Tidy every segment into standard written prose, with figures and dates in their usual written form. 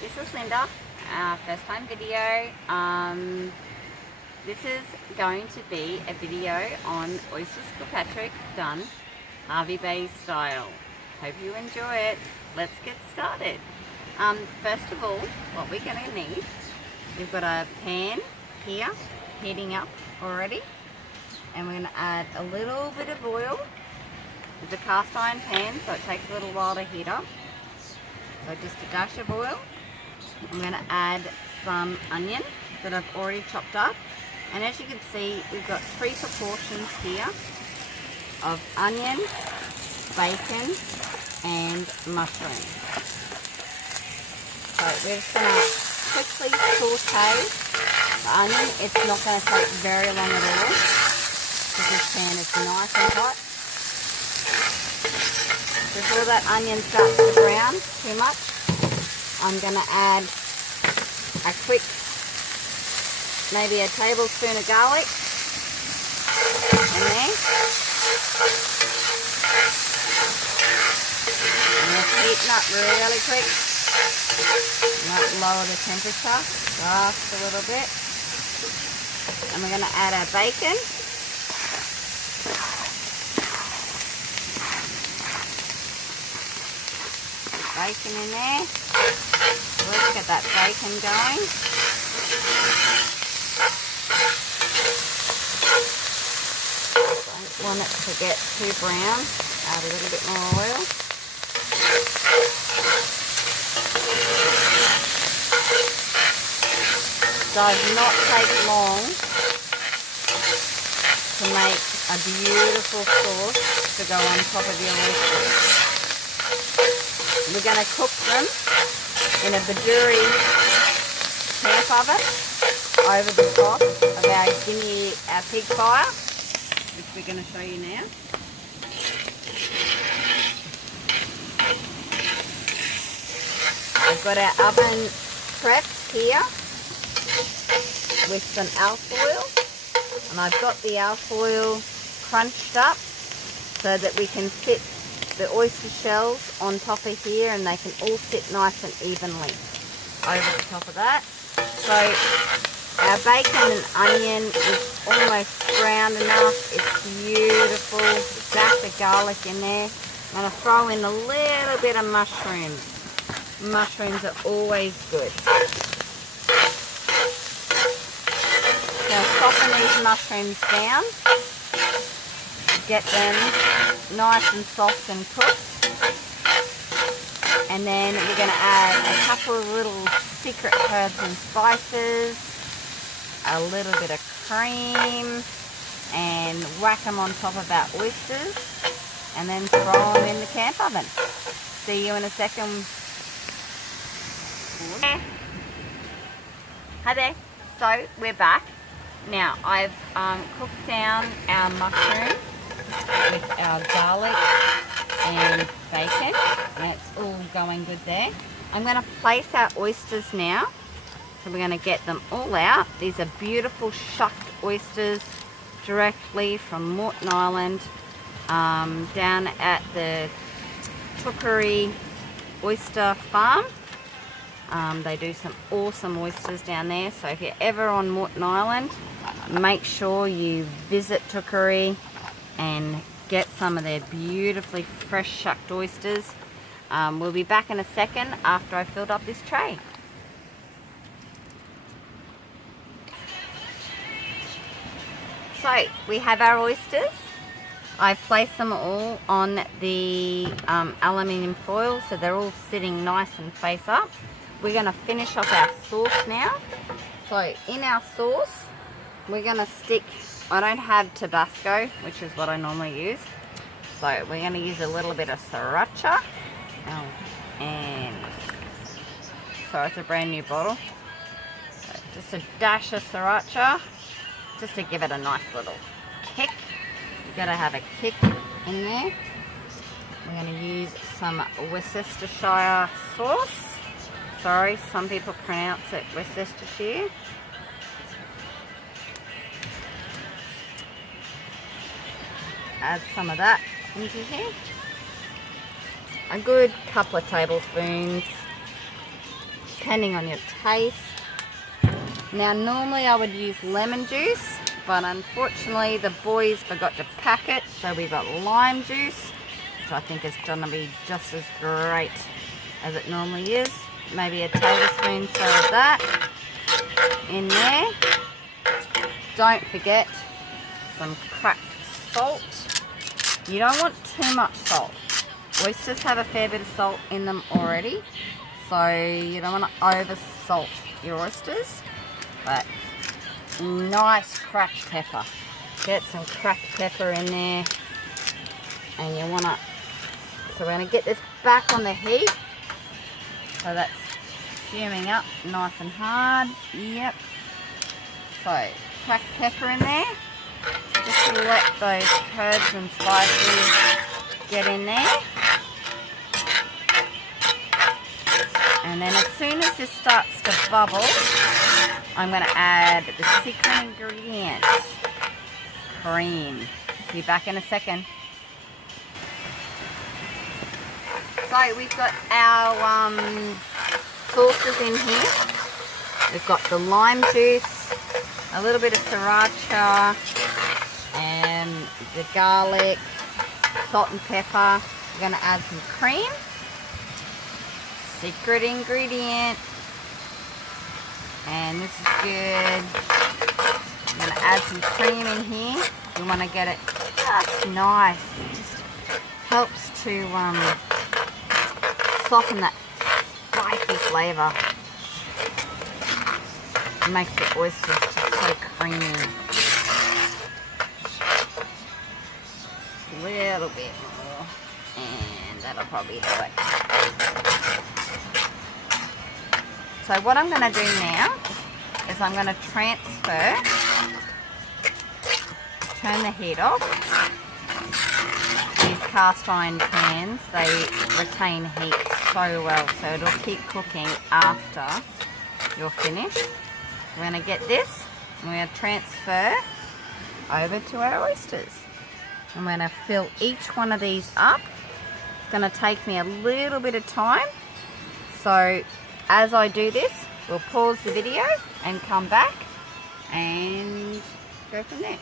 This is Linda, first time video. This is going to be a video on Oysters Kilpatrick done Hervey Bay style. Hope you enjoy it. Let's get started. First of all, what we're going to need, we've got a pan here heating up already, and we're going to add a little bit of oil. It's a cast iron pan, so it takes a little while to heat up. So just a dash of oil. I'm going to add some onion that I've already chopped up. And as you can see, we've got three proportions here of onion, bacon, and mushroom. So we're just going to quickly saute the onion. It's not going to take very long at all because this pan is nice and hot. Before that onion starts to brown too much, I'm going to add a quick, maybe a tablespoon of garlic in there. And it's heating up really quick. Might lower the temperature just a little bit. And we're going to add our bacon. Bacon in there. Let's get that bacon going. Don't want it to get too brown. Add a little bit more oil. Does not take long to make a beautiful sauce to go on top of your oysters. We're going to cook them in a Bajuri camp oven over the top of our pig fire, which we're going to show you now. I've got our oven prepped here with some alfoil, and I've got the alfoil crunched up so that we can fit the oyster shells on top of here, and they can all sit nice and evenly over the top of that. So our bacon and onion is almost brown enough. It's beautiful. Dash of garlic in there. I'm going to throw in a little bit of mushrooms. Mushrooms are always good. Now soften these mushrooms down. Get them nice and soft and cooked. And then we're going to add a couple of little secret herbs and spices, a little bit of cream, and whack them on top of our oysters, and then throw them in the camp oven. See you in a second. Hi there. So we're back. Now I've cooked down our mushroom with our garlic and bacon, and it's all going good there. I'm going to place our oysters now, so we're going to get them all out. These are beautiful shucked oysters directly from Moreton Island, down at the Tookery Oyster Farm. They do some awesome oysters down there, so if you're ever on Moreton Island, make sure you visit Tookery and get some of their beautifully fresh shucked oysters. We'll be back in a second after I filled up this tray. So we have our oysters. I've placed them all on the aluminium foil, so they're all sitting nice and face up. We're going to finish off our sauce now. So in our sauce, we're going to stick, I don't have Tabasco, which is what I normally use. So we're going to use a little bit of sriracha. And so it's a brand new bottle. So just a dash of sriracha, just to give it a nice little kick. You've got to have a kick in there. We're going to use some Worcestershire sauce. Sorry, some people pronounce it Worcestershire. Add some of that into here. A good couple of tablespoons. depending on your taste. Now normally I would use lemon juice, but unfortunately the boys forgot to pack it, so we've got lime juice, which I think is going to be just as great as it normally is. Maybe a tablespoon of that in there. Don't forget some cracked salt. You don't want too much salt. Oysters have a fair bit of salt in them already, so you don't want to over salt your oysters. But nice cracked pepper. Get some cracked pepper in there, and you want to, so we're going to get this back on the heat, so that's fuming up nice and hard. Yep. So cracked pepper in there, just to let those herbs and spices get in there. And then as soon as this starts to bubble, I'm going to add the secret ingredient, cream. Be back in a second. So we've got our sauces in here. We've got the lime juice, a little bit of sriracha, and the garlic, salt and pepper. We're going to add some cream. Secret ingredient. And this is good. I'm going to add some cream in here. You want to get it just nice. It just helps to soften that spicy flavour. It makes the oysters just so creamy. A little bit more. And that'll probably do it. So what I'm going to do now is I'm going to transfer, turn the heat off. These cast iron pans, they retain heat so well, so it'll keep cooking after you're finished. We're going to get this, and we're going to transfer over to our oysters. I'm going to fill each one of these up. It's going to take me a little bit of time, so as I do this, we'll pause the video and come back and go from there.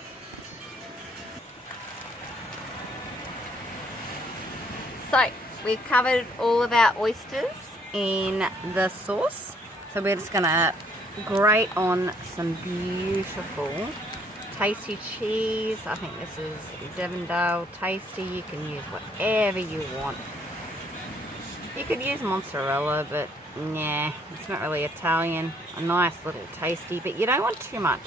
So we've covered all of our oysters in the sauce. So we're just going to grate on some beautiful tasty cheese. I think this is Devondale Tasty. You can use whatever you want. You could use mozzarella, but nah, it's not really Italian. A nice little tasty, but you don't want too much.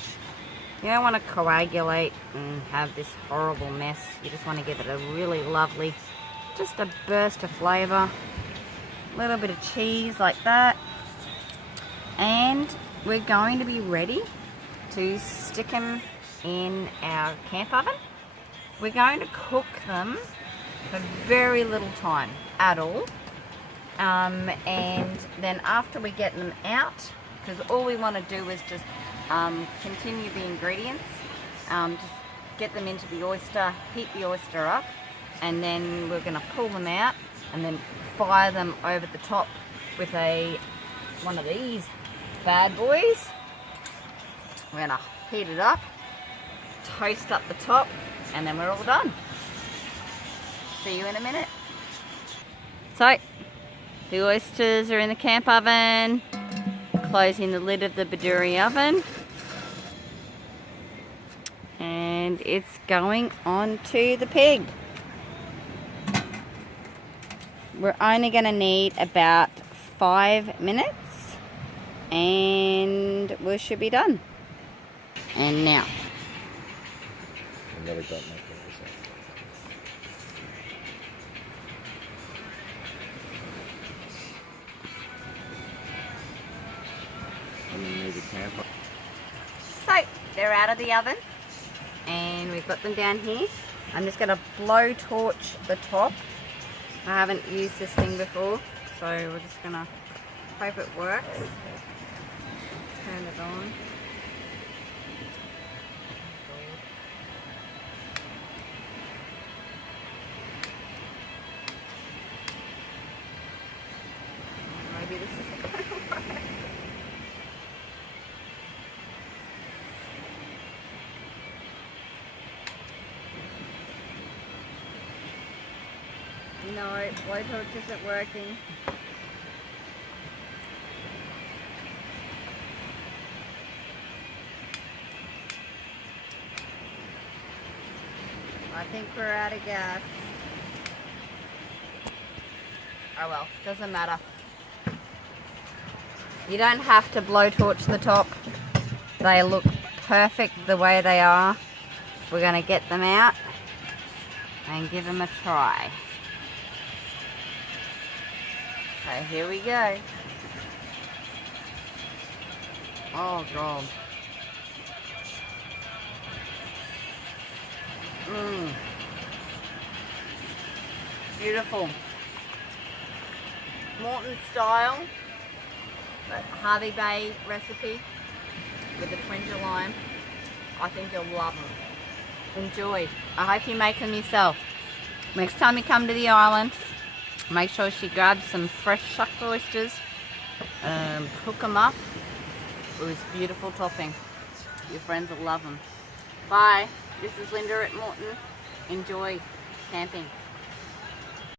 You don't want to coagulate and have this horrible mess. You just want to give it a really lovely, just a burst of flavour. A little bit of cheese like that. And we're going to be ready to stick them in our camp oven. We're going to cook them for very little time at all. And then after we get them out, because all we want to do is just continue the ingredients, just get them into the oyster, heat the oyster up, and then we're going to pull them out and then fire them over the top with one of these bad boys. We're going to heat it up, toast up the top, and then we're all done. See you in a minute. So, the oysters are in the camp oven, closing the lid of the Baduri oven, and it's going on to the pig. We're only going to need about 5 minutes and we should be done. And now. I never got my fingers out. And then maybe camp. So, they're out of the oven and we've got them down here. I'm just going to blow torch the top. I haven't used this thing before, so we're just going to hope it works. Turn it on. Maybe this isn't going to work. no, blowtorch isn't working. I think we're out of gas. Oh well, doesn't matter. You don't have to blowtorch the top. They look perfect the way they are. We're going to get them out and give them a try. Okay, here we go. Oh God. Beautiful. Moreton style, but Hervey Bay recipe with the twinge of lime. I think you'll love them. Enjoy. I hope you make them yourself. Next time you come to the island, make sure she grabs some fresh shucked oysters, cook them up with this beautiful topping. Your friends will love them. Bye. This is Linda at Moreton. Enjoy camping.